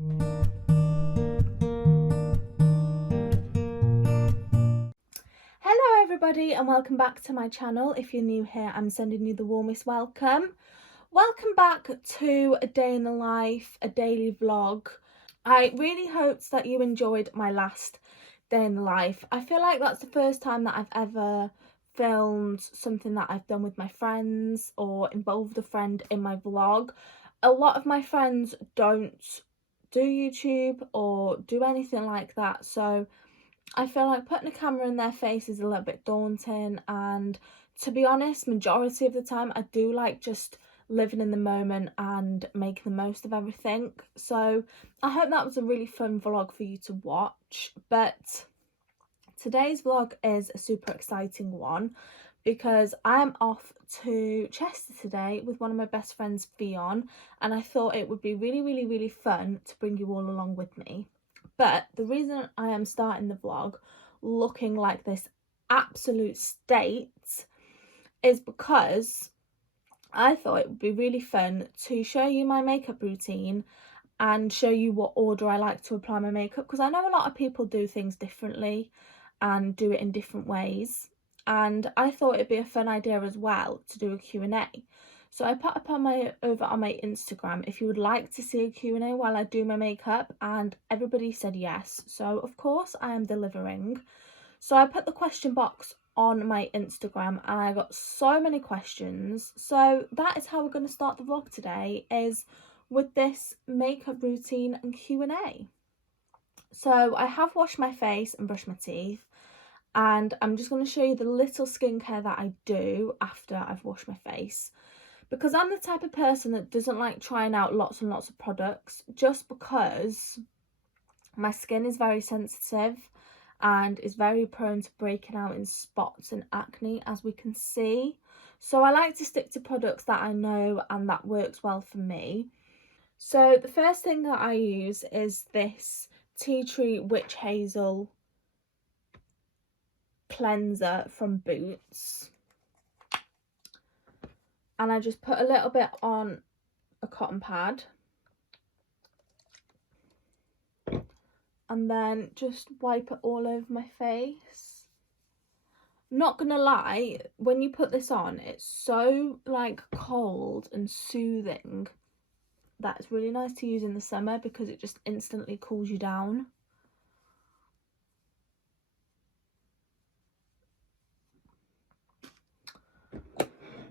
Hello everybody and welcome back to my channel. If you're new here, I'm sending you the warmest welcome. Welcome back to a day in the life, a daily vlog. I really hoped that you enjoyed my last day in the life. I feel like that's the first time that I've ever filmed something that I've done with my friends or involved a friend in my vlog. A lot of my friends don't do YouTube or do anything like that, so I feel like putting a camera in their face is a little bit daunting, and to be honest, majority of the time I do like just living in the moment and making the most of everything. So I hope that was a really fun vlog for you to watch. But today's vlog is a super exciting one because I'm off to Chester today with one of my best friends, Fion, and I thought it would be really fun to bring you all along with me. But the reason I am starting the vlog looking like this absolute state is because I thought it would be really fun to show you my makeup routine and show you what order I like to apply my makeup, because I know a lot of people do things differently and do it in different ways, and I thought it'd be a fun idea as well to do a Q&A. So I put up over on my Instagram if you would like to see a Q&A while I do my makeup, and everybody said yes, so of course I am delivering. So I put the question box on my Instagram and I got so many questions, so that is how we're going to start the vlog today, is with this makeup routine and Q&A. So I have washed my face and brushed my teeth, and I'm just going to show you the little skincare that I do after I've washed my face, because I'm the type of person that doesn't like trying out lots and lots of products, just because my skin is very sensitive and is very prone to breaking out in spots and acne, as we can see. So I like to stick to products that I know and that works well for me. So the first thing that I use is this Tea Tree Witch Hazel cleanser from Boots, and I just put a little bit on a cotton pad and then just wipe it all over my face. Not gonna lie, when you put this on, it's so like cold and soothing that it's really nice to use in the summer because it just instantly cools you down.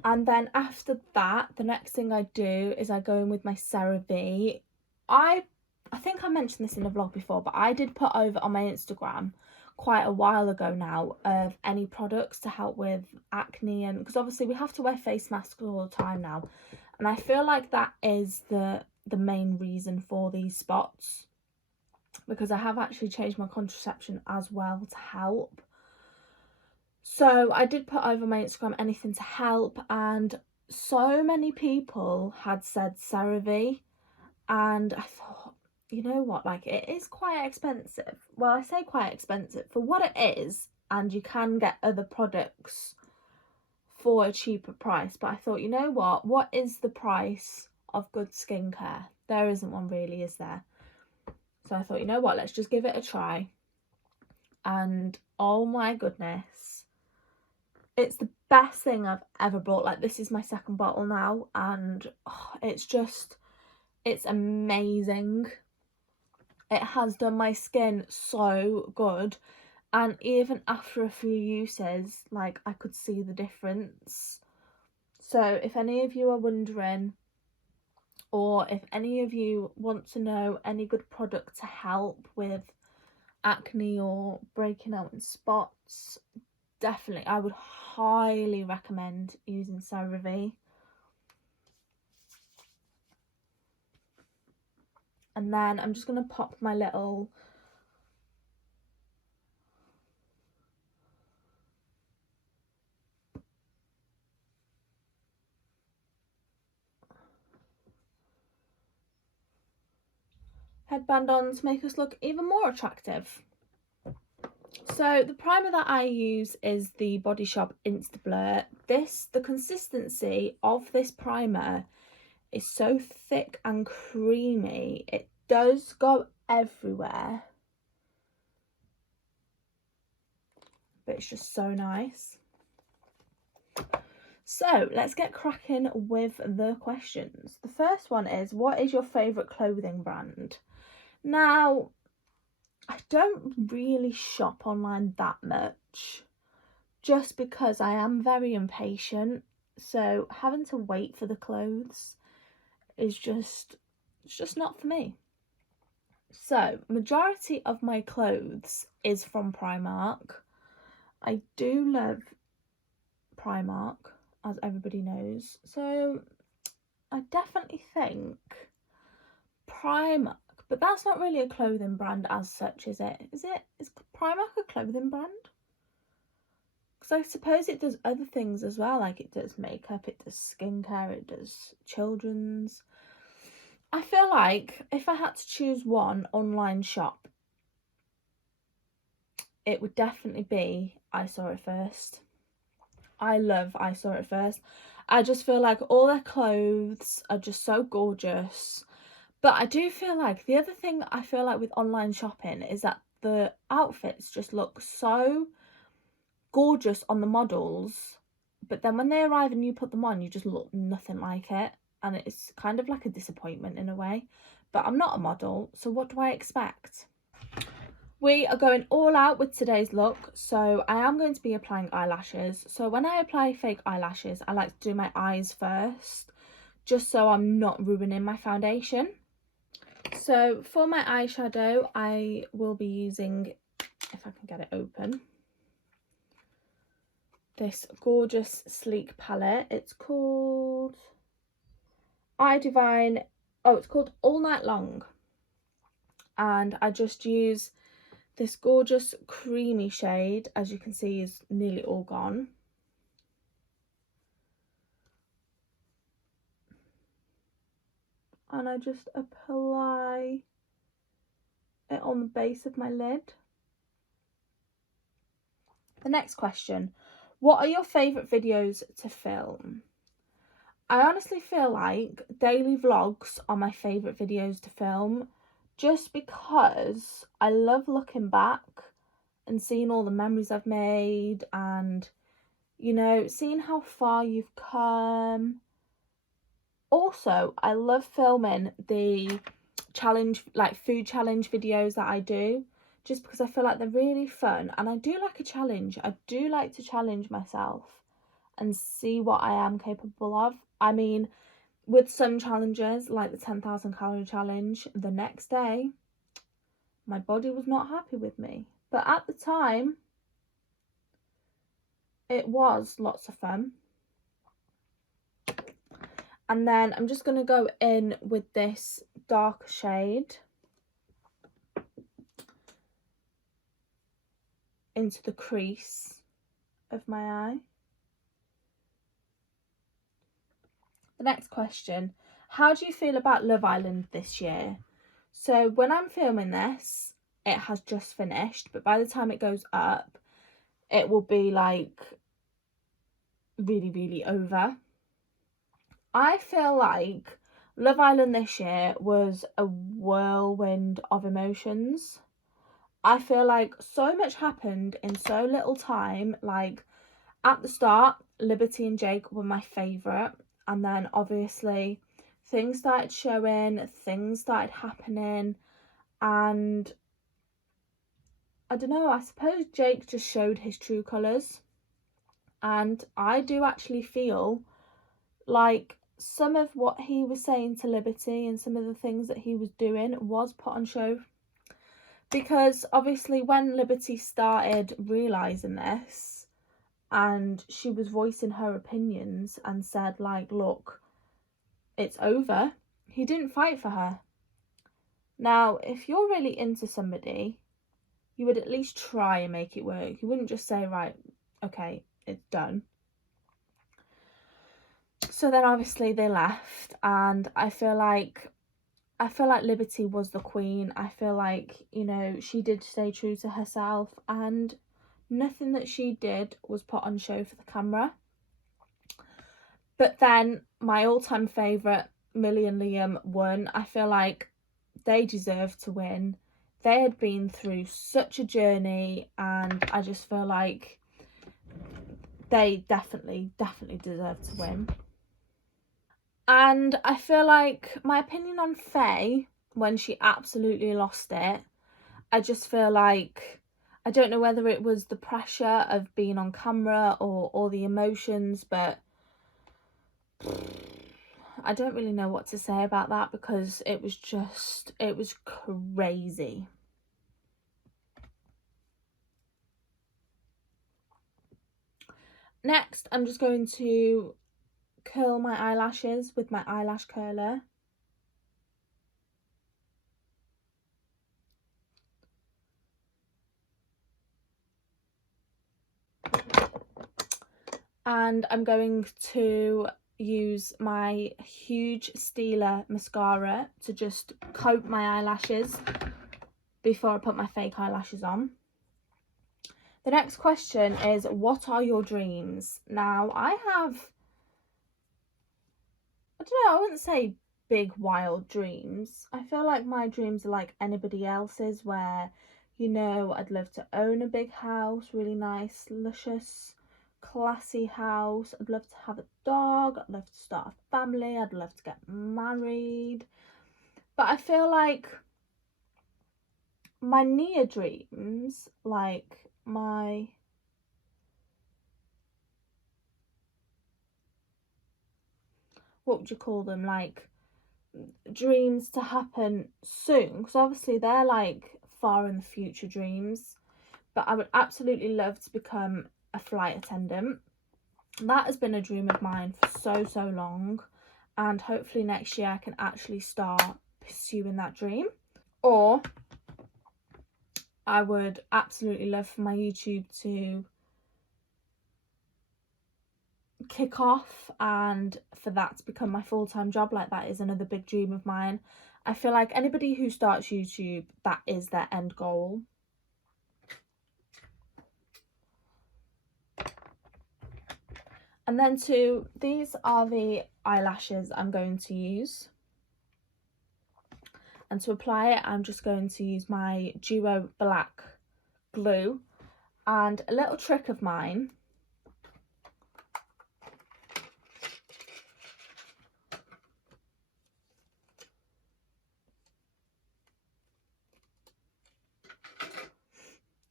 And then after that, the next thing I do is I go in with my CeraVe. I think I mentioned this in a vlog before, but I did put over on my Instagram quite a while ago now of any products to help with acne, and because obviously we have to wear face masks all the time now, and I feel like that is the main reason for these spots, because I have actually changed my contraception as well to help. So I did put over my Instagram anything to help, and so many people had said CeraVe, and I thought, you know what, like, it is quite expensive. Well, I say quite expensive for what it is, and you can get other products for a cheaper price, but I thought, you know what is the price of good skincare? There isn't one really, is there? So I thought, you know what, let's just give it a try. And oh my goodness, it's the best thing I've ever bought. Like, this is my second bottle now, and it's amazing. It has done my skin so good, and even after a few uses, like, I could see the difference. So if any of you are wondering, or if any of you want to know any good product to help with acne or breaking out in spots, definitely I would highly recommend using CeraVe. And then I'm just going to pop my little headband on to make us look even more attractive. So the primer that I use is the Body Shop Insta Blur. The consistency of this primer is so thick and creamy. It does go everywhere, but it's just so nice. So let's get cracking with the questions. The first one is, what is your favourite clothing brand? Now, I don't really shop online that much, just because I am very impatient. So having to wait for the clothes is just, it's just not for me. So majority of my clothes is from Primark. I do love Primark, as everybody knows. So I definitely think Primark, but that's not really a clothing brand as such, is it? Is Primark a clothing brand? Because I suppose it does other things as well, like it does makeup, it does skincare, it does children's. I feel like if I had to choose one online shop, it would definitely be I Saw It First. I love I Saw It First. I just feel like all their clothes are just so gorgeous. But I do feel like the other thing I feel like with online shopping is that the outfits just look so gorgeous on the models, but then when they arrive and you put them on, you just look nothing like it, and it's kind of like a disappointment in a way. But I'm not a model, so what do I expect? We are going all out with today's look, so I am going to be applying eyelashes. So when I apply fake eyelashes, I like to do my eyes first, just so I'm not ruining my foundation. So for my eyeshadow, I will be using, if I can get it open, this gorgeous sleek palette. It's called it's called All Night Long, and I just use this gorgeous creamy shade, as you can see is nearly all gone. And I just apply it on the base of my lid. The next question, what are your favourite videos to film? I honestly feel like daily vlogs are my favourite videos to film, just because I love looking back and seeing all the memories I've made, and, you know, seeing how far you've come. Also, I love filming the challenge, like food challenge videos that I do, just because I feel like they're really fun, and I do like a challenge. I do like to challenge myself and see what I am capable of. I mean, with some challenges, like the 10,000 calorie challenge, the next day, my body was not happy with me. But at the time, it was lots of fun. And then I'm just going to go in with this dark shade into the crease of my eye. The next question, how do you feel about Love Island this year? So when I'm filming this, it has just finished, but by the time it goes up, it will be like really, really over. I feel like Love Island this year was a whirlwind of emotions. I feel like so much happened in so little time. Like at the start, Liberty and Jake were my favourite, and then obviously things started showing, things started happening, and I don't know, I suppose Jake just showed his true colours, and I do actually feel like some of what he was saying to Liberty and some of the things that he was doing was put on show. Because obviously when Liberty started realising this and she was voicing her opinions and said like, look, it's over, he didn't fight for her. Now, if you're really into somebody, you would at least try and make it work. You wouldn't just say, right, okay, it's done. So then obviously they left, and I feel like Liberty was the queen. I feel like, you know, she did stay true to herself, and nothing that she did was put on show for the camera. But then my all-time favourite, Millie and Liam, won. I feel like they deserve to win. They had been through such a journey, and I just feel like they definitely deserve to win. And I feel like my opinion on Faye, when she absolutely lost it, I just feel like, I don't know whether it was the pressure of being on camera or all the emotions, but I don't really know what to say about that, because it was crazy. Next, I'm just going to curl my eyelashes with my eyelash curler. And I'm going to use my huge Steeler mascara to just coat my eyelashes before I put my fake eyelashes on. The next question is, what are your dreams? Now, I don't know, I wouldn't say big wild dreams. I feel like my dreams are like anybody else's, where, you know, I'd love to own a big house, really nice, luscious, classy house. I'd love to have a dog. I'd love to start a family. I'd love to get married. But I feel like my near dreams, like my what would you call them, like dreams to happen soon, because obviously they're like far in the future dreams, but I would absolutely love to become a flight attendant. That has been a dream of mine for so long, and hopefully next year I can actually start pursuing that dream. Or I would absolutely love for my YouTube to kick off, and for that to become my full-time job. Like, that is another big dream of mine. I feel like anybody who starts YouTube, that is their end goal. And then these are the eyelashes I'm going to use. And to apply it, I'm just going to use my Duo Black glue. And a little trick of mine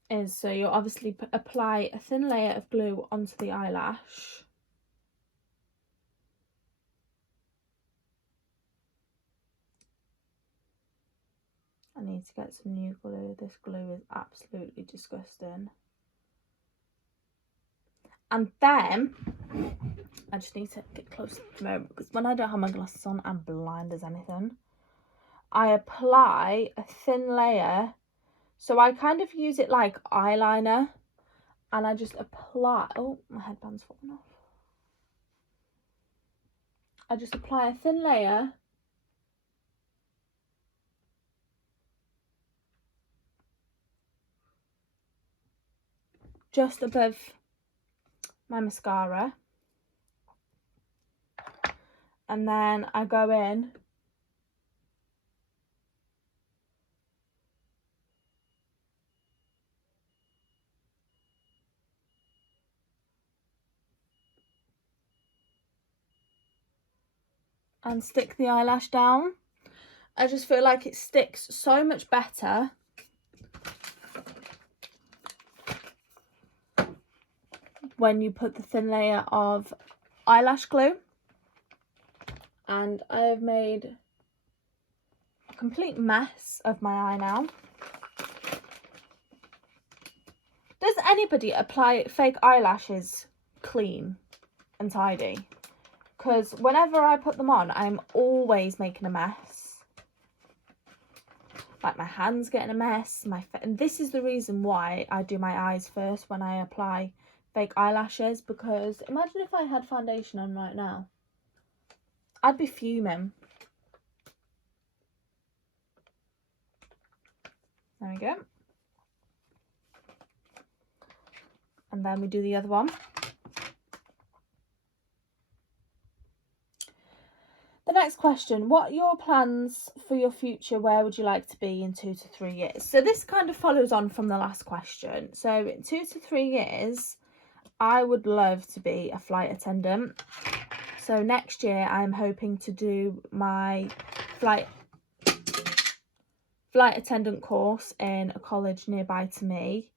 is, so you obviously apply a thin layer of glue onto the eyelash. I need to get some new glue. This glue is absolutely disgusting. And then I just need to get close to the moment, because when I don't have my glasses on, I'm blind as anything. I apply a thin layer, so I kind of use it like eyeliner, and I just apply, oh, my headband's falling off. I just apply a thin layer just above my mascara, and then I go in and stick the eyelash down. I just feel like it sticks so much better when you put the thin layer of eyelash glue. And I have made a complete mess of my eye now. Does anybody apply fake eyelashes clean and tidy? Because whenever I put them on, I'm always making a mess. Like, my hands getting a mess, and this is the reason why I do my eyes first when I apply fake eyelashes, because imagine if I had foundation on right now. I'd be fuming. There we go. And then we do the other one. The next question, what are your plans for your future? Where would you like to be in 2 to 3 years? So this kind of follows on from the last question. So in 2 to 3 years, I would love to be a flight attendant. So next year, I'm hoping to do my flight attendant course in a college nearby to me.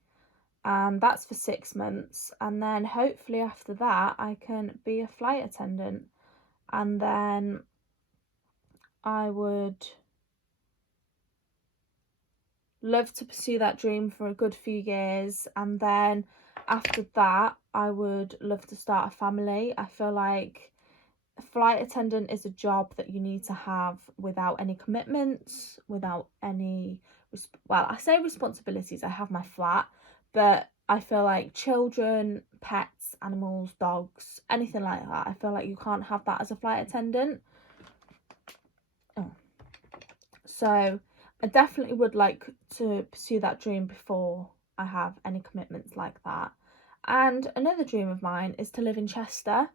And that's for 6 months. And then hopefully after that, I can be a flight attendant. And then I would love to pursue that dream for a good few years, and then after that I would love to start a family. I feel like a flight attendant is a job that you need to have without any commitments, without any well, I say responsibilities. I have my flat, but I feel like children, pets, animals, dogs, anything like that, I feel like you can't have that as a flight attendant. So I definitely would like to pursue that dream before I have any commitments like that. And another dream of mine is to live in Chester.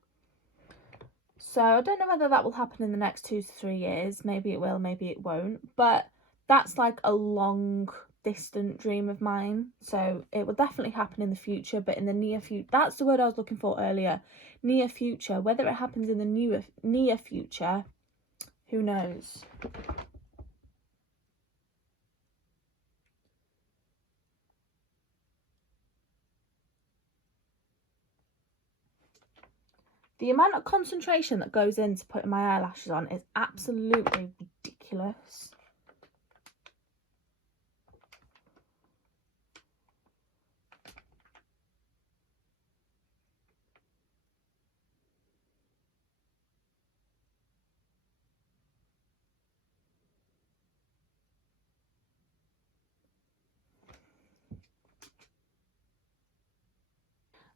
So I don't know whether that will happen in the next 2 to 3 years. Maybe it will, maybe it won't. But that's like a long distant dream of mine. So it will definitely happen in the future, but in the near future, that's the word I was looking for earlier. Near future. Whether it happens in the near future, who knows? The amount of concentration that goes into putting my eyelashes on is absolutely ridiculous.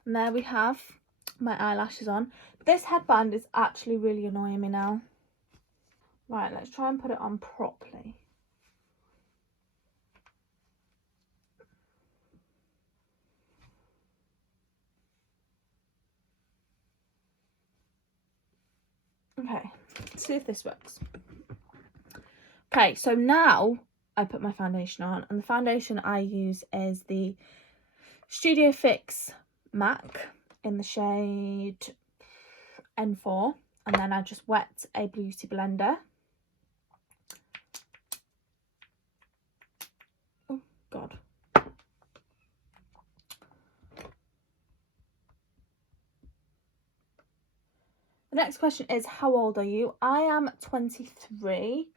And there we have my eyelashes on. This headband is actually really annoying me now. Right, let's try and put it on properly. Okay, let's see if this works. Okay, so now I put my foundation on, and the foundation I use is the Studio Fix MAC in the shade N4, and then I just wet a beauty blender. Oh god. The next question is, how old are you? I am 23.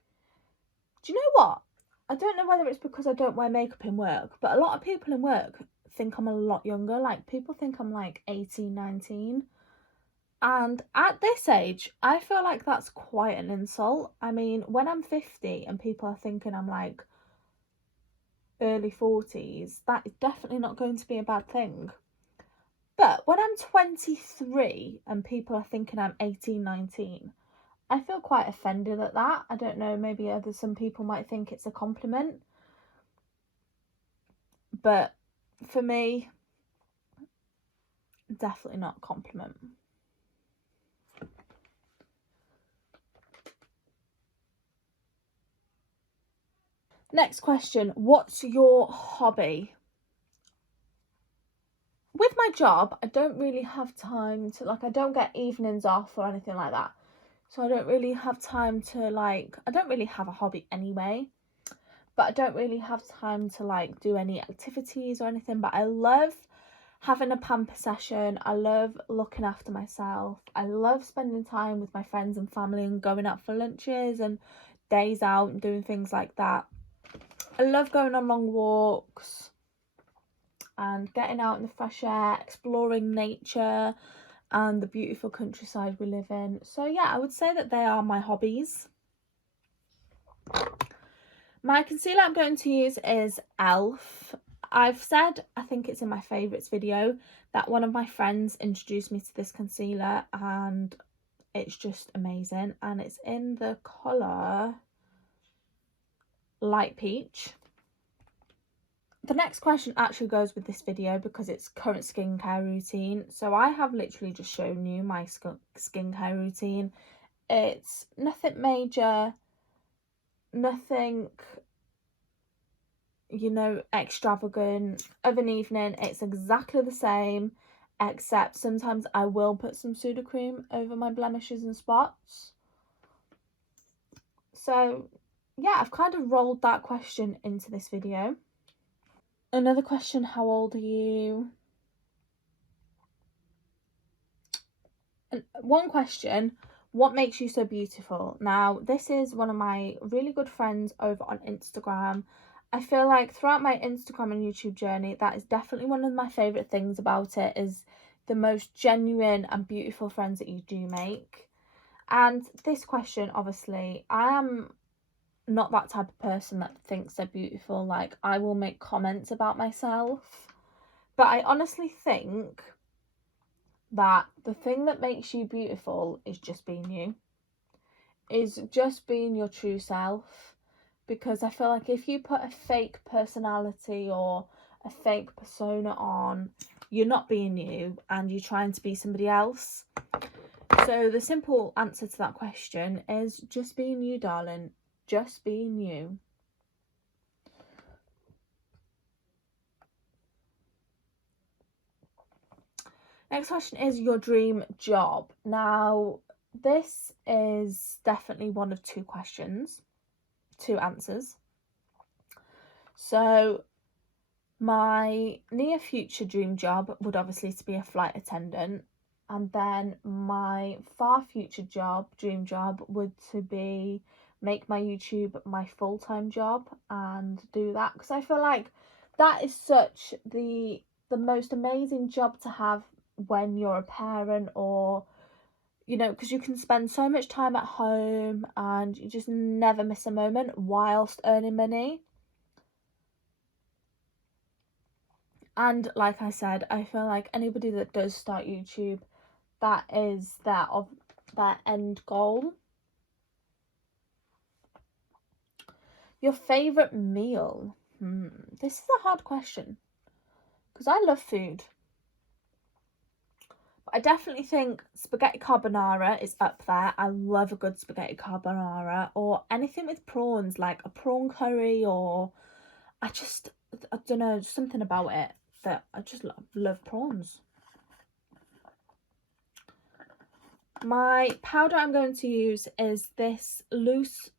Do you know what? I don't know whether it's because I don't wear makeup in work, but a lot of people in work think I'm a lot younger. Like, people think I'm like 18, 19. And at this age, I feel like that's quite an insult. I mean, when I'm 50 and people are thinking I'm like early 40s, that is definitely not going to be a bad thing. But when I'm 23 and people are thinking I'm 18, 19, I feel quite offended at that. I don't know, maybe some people might think it's a compliment. But for me, definitely not a compliment. Next question, what's your hobby? With my job, I don't really have time to, like, I don't get evenings off or anything like that. So I don't really have time to, like, I don't really have a hobby anyway. But I don't really have time to, like, do any activities or anything. But I love having a pamper session. I love looking after myself. I love spending time with my friends and family and going out for lunches and days out and doing things like that. I love going on long walks and getting out in the fresh air, exploring nature and the beautiful countryside we live in. So yeah, I would say that they are my hobbies. My concealer I'm going to use is e.l.f. I've said, I think it's in my favourites video, that one of my friends introduced me to this concealer and it's just amazing. And it's in the colour Light Peach. The next question actually goes with this video because it's current skincare routine. So I have literally just shown you my skincare routine It's nothing major, nothing, you know, extravagant. Of an evening, it's exactly the same, except sometimes I will put some Sudocreme over my blemishes and spots. So yeah, I've kind of rolled that question into this video. Another question, how old are you? And one question, what makes you so beautiful? Now, this is one of my really good friends over on Instagram. I feel like throughout my Instagram and YouTube journey, that is definitely one of my favourite things about it, is the most genuine and beautiful friends that you do make. And this question, obviously, I am not that type of person that thinks they're beautiful. Like, I will make comments about myself, but I honestly think that the thing that makes you beautiful is just being you, is just being your true self. Because I feel like if you put a fake personality or a fake persona on, you're not being you and you're trying to be somebody else. So the simple answer to that question is just being you, darling. Just being you. Next question is your dream job. Now, this is definitely one of two questions, two answers. So my near future dream job would obviously to be a flight attendant, and then my far future dream job would to be make my YouTube my full-time job and do that, because I feel like that is such the most amazing job to have when you're a parent, or you know, because you can spend so much time at home and you just never miss a moment whilst earning money. And like I said, I feel like anybody that does start YouTube, that is their end goal. Your favourite meal? This is a hard question, because I love food. But I definitely think spaghetti carbonara is up there. I love a good spaghetti carbonara, or anything with prawns, like a prawn curry, or I don't know, something about it that I just love prawns. My powder I'm going to use is this loose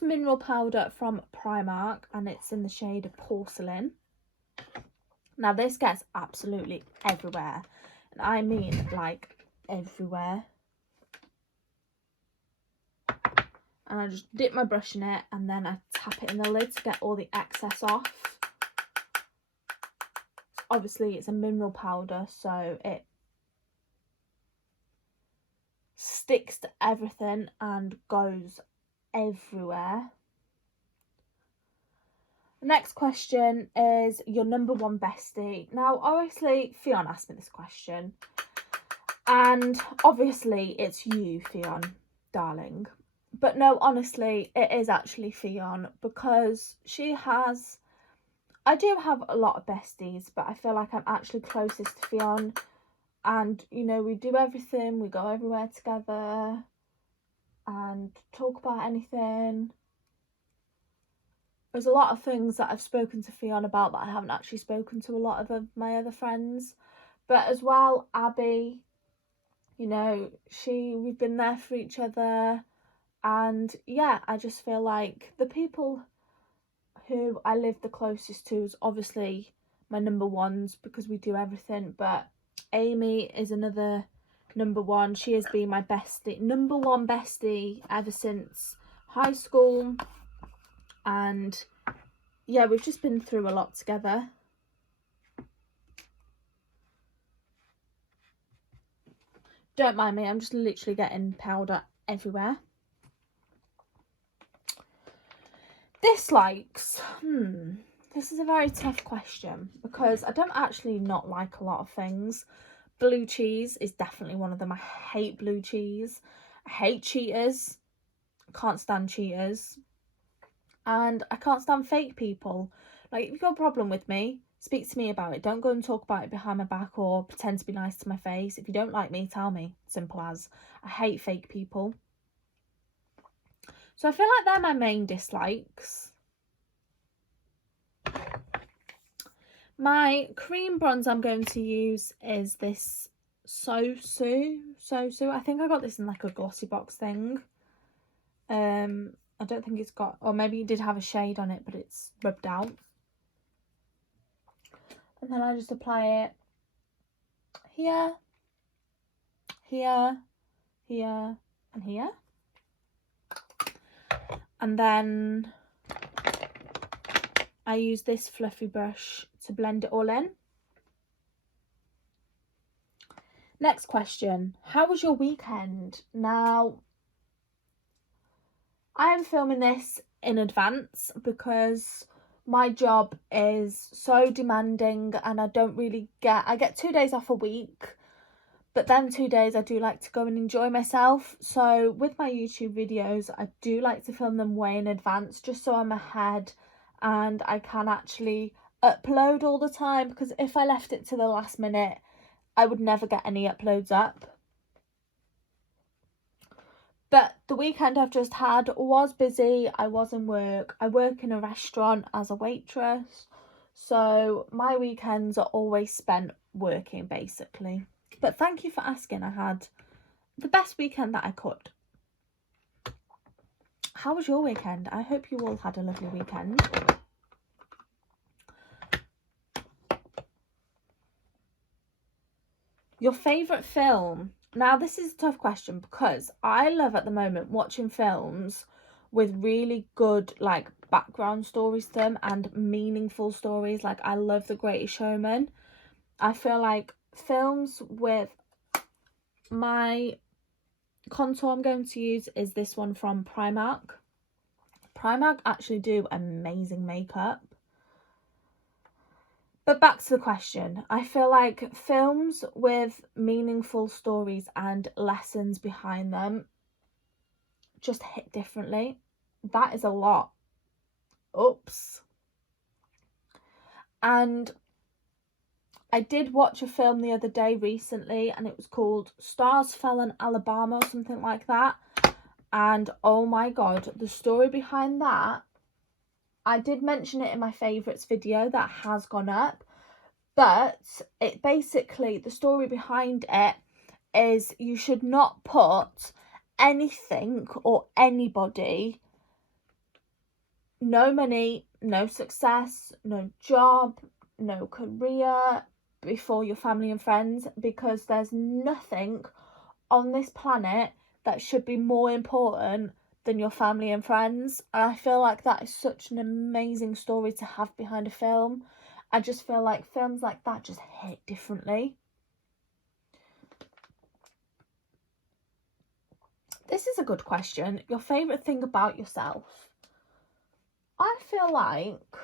mineral powder from Primark, and it's in the shade Porcelain. Now this gets absolutely everywhere, and I mean like everywhere. And I just dip my brush in it and then I tap it in the lid to get all the excess off. Obviously it's a mineral powder, so it sticks to everything and goes everywhere. The next question is your number one bestie. Now obviously Fionn asked me this question, and obviously it's you, Fionn, darling. But no, honestly, it is actually Fionn, because I do have a lot of besties, but I feel like I'm actually closest to Fionn. And, you know, we do everything, we go everywhere together and talk about anything. There's a lot of things that I've spoken to Fionn about that I haven't actually spoken to a lot of my other friends. But as well, Abby, you know, we've been there for each other. And yeah, I just feel like the people who I live the closest to is obviously my number ones, because we do everything. But Amy is another number one. She has been my bestie, number one bestie ever since high school. And yeah, we've just been through a lot together. Don't mind me, I'm just literally getting powder everywhere. Dislikes. This is a very tough question, because I don't actually not like a lot of things. Blue cheese is definitely one of them. I hate blue cheese. I hate cheaters. Can't stand cheaters. And I can't stand fake people. Like, if you've got a problem with me, speak to me about it. Don't go and talk about it behind my back or pretend to be nice to my face. If you don't like me, tell me. Simple as. I hate fake people. So I feel like they're my main dislikes. My cream bronze I'm going to use is this So-Su. I think I got this in like a glossy box thing. I don't think it's got, or maybe it did have a shade on it, but it's rubbed out. And then I just apply it here, here, here, and here. And then I use this fluffy brush to blend it all in. Next question, how was your weekend? Now, I am filming this in advance because my job is so demanding and I get 2 days off a week, but then 2 days I do like to go and enjoy myself. So with my YouTube videos, I do like to film them way in advance just so I'm ahead and I can actually upload all the time, because if I left it to the last minute, I would never get any uploads up. But the weekend I've just had was busy. I was in work. I work in a restaurant as a waitress. So my weekends are always spent working, basically. But thank you for asking. I had the best weekend that I could. How was your weekend? I hope you all had a lovely weekend. Your favourite film? Now, this is a tough question because I love at the moment watching films with really good like background stories to them and meaningful stories. Like, I love The Greatest Showman. I feel like films with my contour I'm going to use is this one from Primark. Primark actually do amazing makeup. But back to the question, I feel like films with meaningful stories and lessons behind them just hit differently. That is a lot. Oops. And I did watch a film the other day recently and it was called Stars Fell in Alabama or something like that. And oh my god, the story behind that, I did mention it in my favourites video that has gone up. But it basically, the story behind it is you should not put anything or anybody, no money, no success, no job, no career, before your family and friends, because there's nothing on this planet that should be more important than your family and friends. And I feel like that is such an amazing story to have behind a film. I just feel like films like that just hit differently. This is a good question. Your favourite thing about yourself? I feel like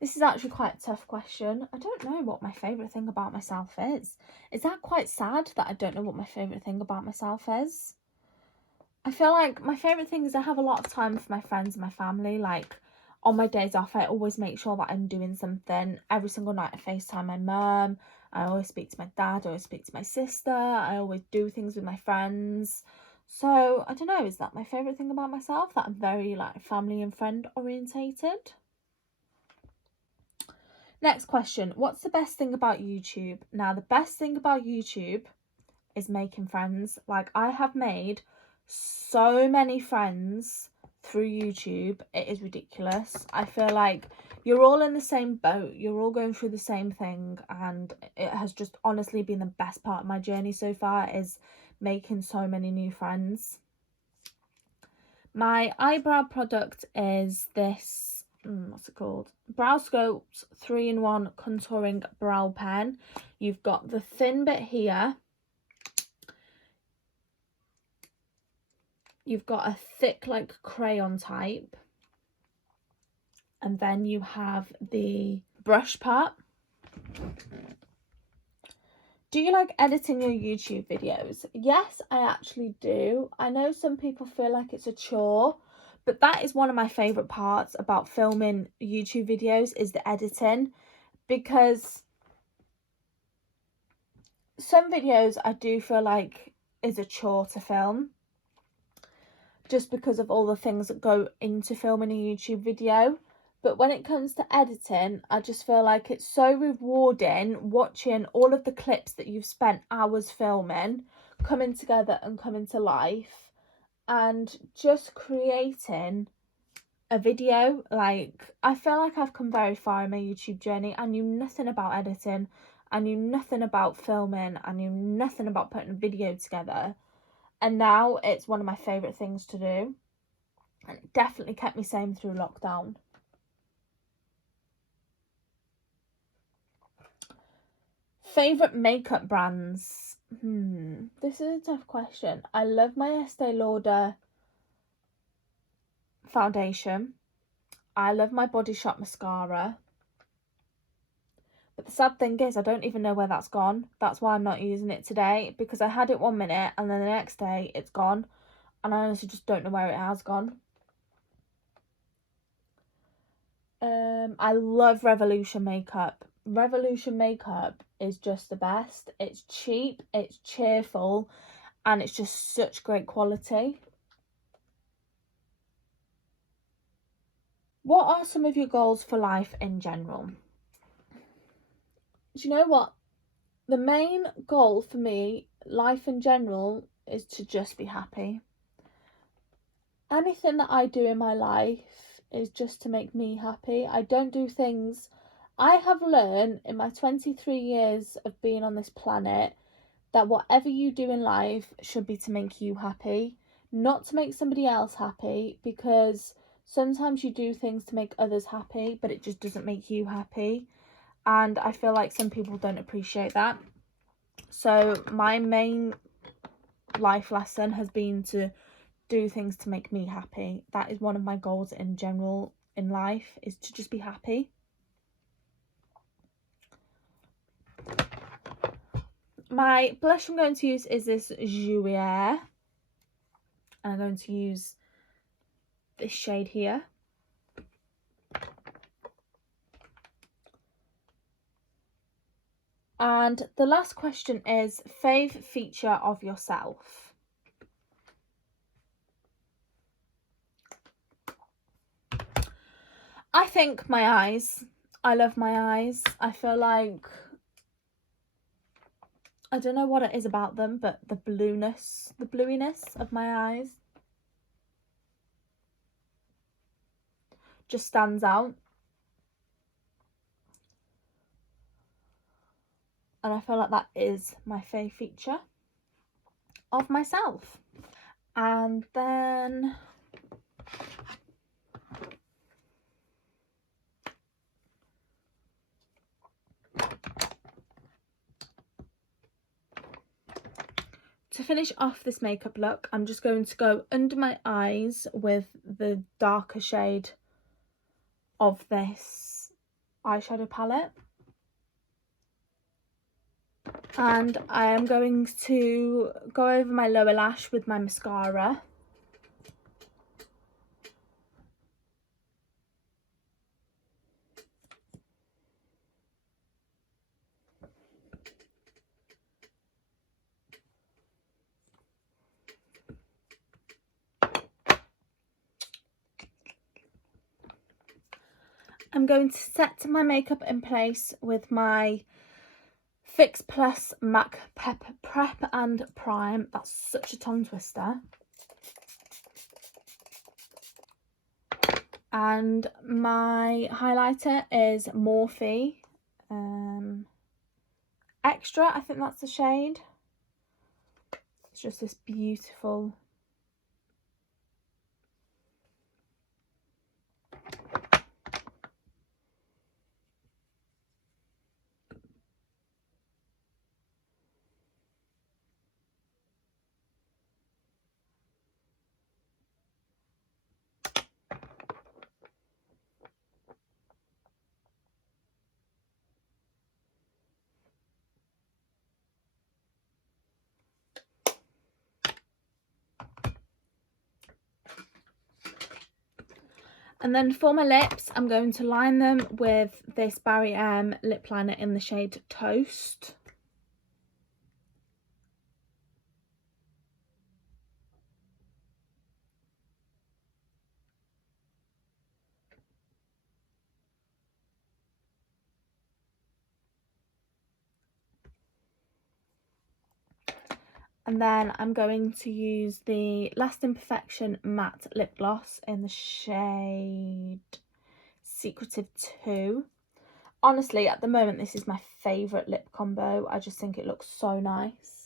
this is actually quite a tough question. I don't know what my favourite thing about myself is. Is that quite sad that I don't know what my favourite thing about myself is? I feel like my favourite thing is I have a lot of time for my friends and my family. Like, on my days off, I always make sure that I'm doing something. Every single night I FaceTime my mum. I always speak to my dad. I always speak to my sister. I always do things with my friends. So, I don't know, is that my favourite thing about myself? That I'm very, like, family and friend orientated? Next question. What's the best thing about YouTube? Now, the best thing about YouTube is making friends. Like, I have made so many friends through YouTube. It is ridiculous. I feel like you're all in the same boat. You're all going through the same thing. And it has just honestly been the best part of my journey so far, is making so many new friends. My eyebrow product is this, what's it called? Brow Sculpt 3-in-1 contouring brow pen. You've got the thin bit here. You've got a thick, like, crayon type. And then you have the brush part. Do you like editing your YouTube videos? Yes, I actually do. I know some people feel like it's a chore, but that is one of my favourite parts about filming YouTube videos, is the editing. Because some videos I do feel like is a chore to film, just because of all the things that go into filming a YouTube video. But when it comes to editing, I just feel like it's so rewarding watching all of the clips that you've spent hours filming coming together and coming to life, and just creating a video. Like, I feel like I've come very far in my YouTube journey. I knew nothing about editing, I knew nothing about filming, I knew nothing about putting a video together, and now it's one of my favourite things to do, and it definitely kept me sane through lockdown. Favourite makeup brands? This is a tough question. I love my Estee Lauder foundation. I love my Body Shop mascara. But the sad thing is, I don't even know where that's gone. That's why I'm not using it today, because I had it 1 minute and then the next day it's gone. And I honestly just don't know where it has gone. I love Revolution makeup. Revolution makeup is just the best. It's cheap, it's cheerful, and it's just such great quality. What are some of your goals for life in general? Do you know what? The main goal for me, life in general, is to just be happy. Anything that I do in my life is just to make me happy. I don't do things. I have learned in my 23 years of being on this planet that whatever you do in life should be to make you happy, not to make somebody else happy, because sometimes you do things to make others happy, but it just doesn't make you happy. And I feel like some people don't appreciate that. So my main life lesson has been to do things to make me happy. That is one of my goals in general in life, is to just be happy. My blush I'm going to use is this Jouer. And I'm going to use this shade here. And the last question is, fave feature of yourself. I think my eyes. I love my eyes. I feel like, I don't know what it is about them, but the blueness of my eyes just stands out. And I feel like that is my fave feature of myself. And then to finish off this makeup look, I'm just going to go under my eyes with the darker shade of this eyeshadow palette. And I am going to go over my lower lash with my mascara. I'm going to set my makeup in place with my Fix Plus MAC Prep and Prime. That's such a tongue twister. And my highlighter is Morphe Extra, I think that's the shade. It's just this beautiful And then for my lips, I'm going to line them with this Barry M lip liner in the shade Toast. And then I'm going to use the Lasting Perfection Matte Lip Gloss in the shade Secretive 2. Honestly, at the moment, this is my favourite lip combo. I just think it looks so nice.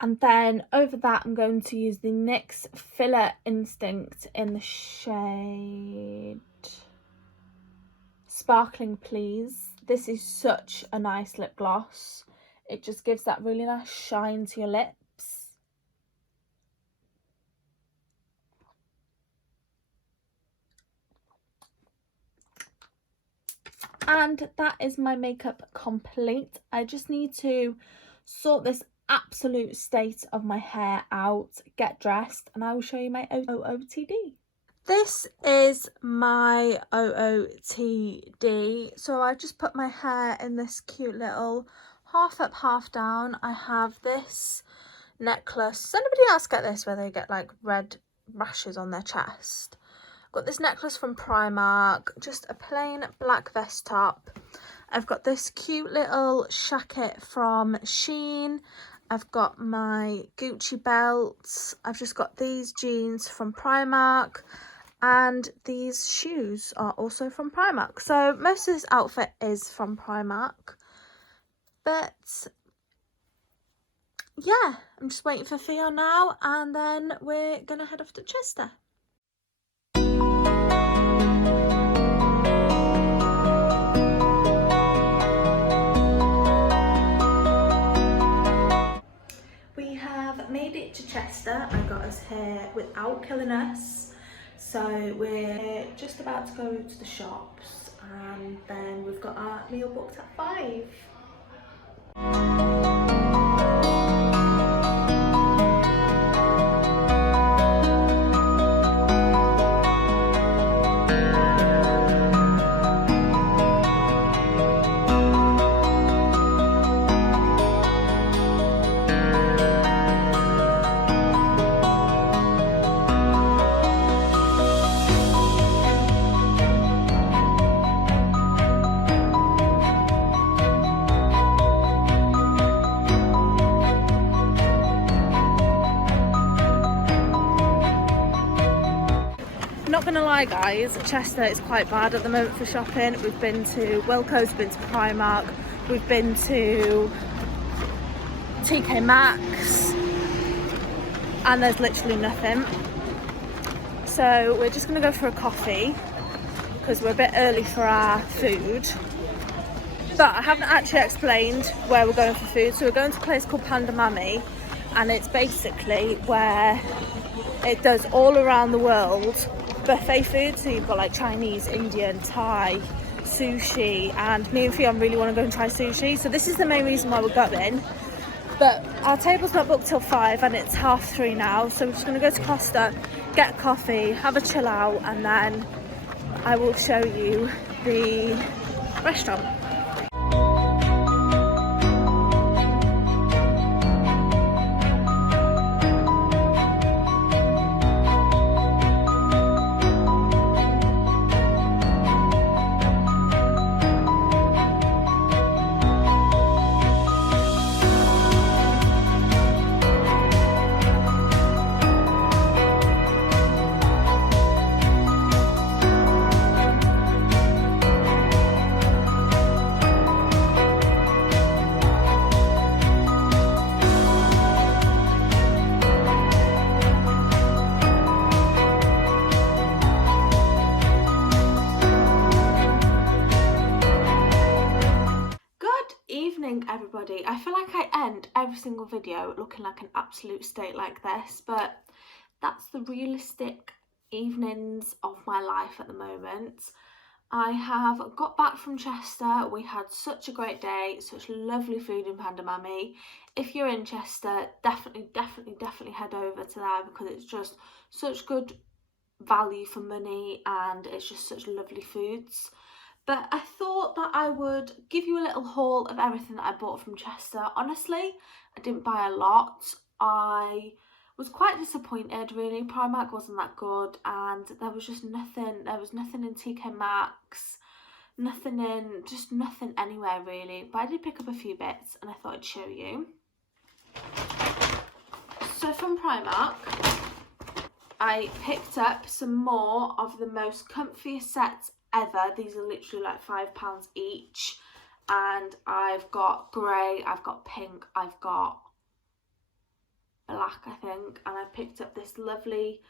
And then over that, I'm going to use the NYX Filler Instinct in the shade Sparkling Please. This is such a nice lip gloss. It just gives that really nice shine to your lips. And that is my makeup complete. I just need to sort this absolute state of my hair out, get dressed, and I will show you my OOTD. This is my OOTD. So I just put my hair in this cute little half up, half down. I have this necklace. Does anybody else get this where they get like red rashes on their chest? I've got this necklace from Primark, just a plain black vest top. I've got this cute little shacket from Shein. I've got my Gucci belt. I've just got these jeans from Primark. And these shoes are also from Primark. So most of this outfit is from Primark. But yeah, I'm just waiting for Theo now. And then we're going to head off to Chester. Made it to Chester. I got us here without killing us, so we're just about to go to the shops and then we've got our meal booked at 5. Not gonna lie guys, Chester is quite bad at the moment for shopping. We've been to Wilko's, been to Primark, we've been to TK Maxx, and there's literally nothing. So we're just gonna go for a coffee because we're a bit early for our food. But I haven't actually explained where we're going for food. So we're going to a place called Panda Mami, and it's basically where it does all around the world buffet food. So you've got like Chinese, Indian, Thai, sushi, and me and Fionn really want to go and try sushi. So this is the main reason why we're going. But our table's not booked till 5 and it's 3:30 now. So we're just going to go to Costa, get coffee, have a chill out, and then I will show you the restaurant. Everybody, I feel like I end every single video looking like an absolute state like this, but that's the realistic evenings of my life at the moment. I have got back from Chester. We had such a great day, such lovely food in Panda Mami. If you're in Chester, definitely head over to there because it's just such good value for money and it's just such lovely foods. But I thought that I would give you a little haul of everything that I bought from Chester. Honestly, I didn't buy a lot. I was quite disappointed really. Primark wasn't that good, and there was just nothing. There was nothing in TK Maxx, nothing anywhere really. But I did pick up a few bits and I thought I'd show you. So from Primark, I picked up some more of the most comfiest sets ever. These are literally like £5 each, and I've got grey, I've got pink, I've got black, I think, and I picked up this lovely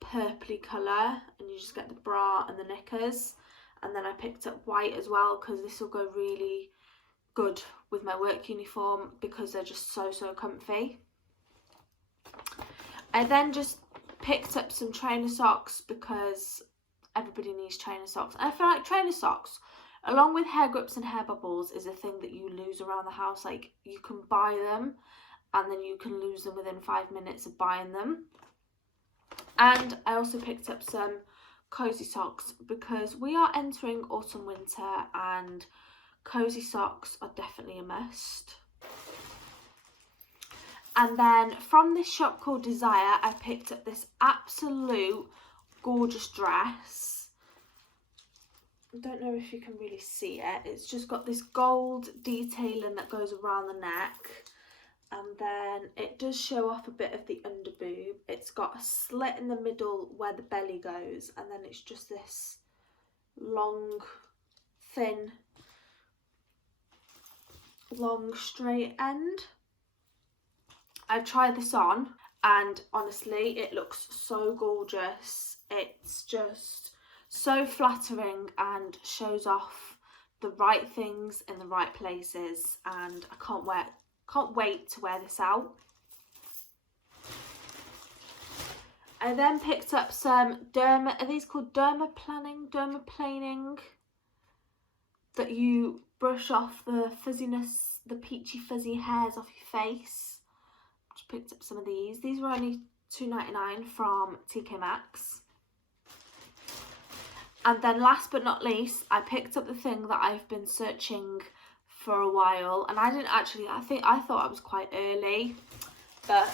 purpley colour, and you just get the bra and the knickers. And then I picked up white as well, because this will go really good with my work uniform because they're just so comfy. I then just picked up some trainer socks because everybody needs trainer socks. And I feel like trainer socks, along with hair grips and hair bubbles, is a thing that you lose around the house. Like, you can buy them and then you can lose them within 5 minutes of buying them. And I also picked up some cozy socks because we are entering autumn winter and cozy socks are definitely a must. And then from this shop called Desire, I picked up this absolute gorgeous dress. I don't know if you can really see it. It's just got this gold detailing that goes around the neck. And then it does show off a bit of the under boob. It's got a slit in the middle where the belly goes. And then it's just this long, thin, long straight end. I've tried this on and honestly it looks so gorgeous. It's just so flattering and shows off the right things in the right places, and I can't wait to wear this out. I then picked up some are these called dermaplaning, that you brush off the fuzziness, the peachy fuzzy hairs off your face. Just picked up some of these. These were only £2.99 from TK Maxx. And then last but not least, I picked up the thing that I've been searching for a while, and I didn't actually, I thought I was quite early, but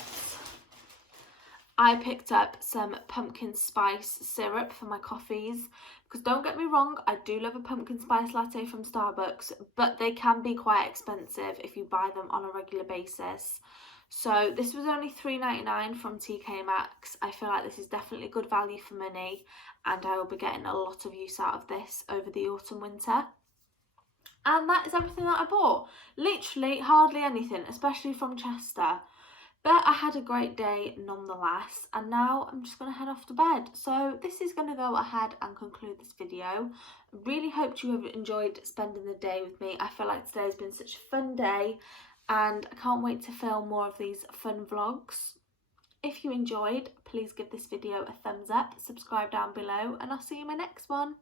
I picked up some pumpkin spice syrup for my coffees, because don't get me wrong, I do love a pumpkin spice latte from Starbucks, but they can be quite expensive if you buy them on a regular basis. So this was only £3.99 from TK Maxx. I feel like this is definitely good value for money, and I will be getting a lot of use out of this over the autumn winter. And that is everything that I bought. Literally hardly anything, especially from Chester. But I had a great day nonetheless, and now I'm just going to head off to bed. So this is going to go ahead and conclude this video. Really hope you have enjoyed spending the day with me. I feel like today has been such a fun day, and I can't wait to film more of these fun vlogs. If you enjoyed, please give this video a thumbs up, subscribe down below, and I'll see you in my next one.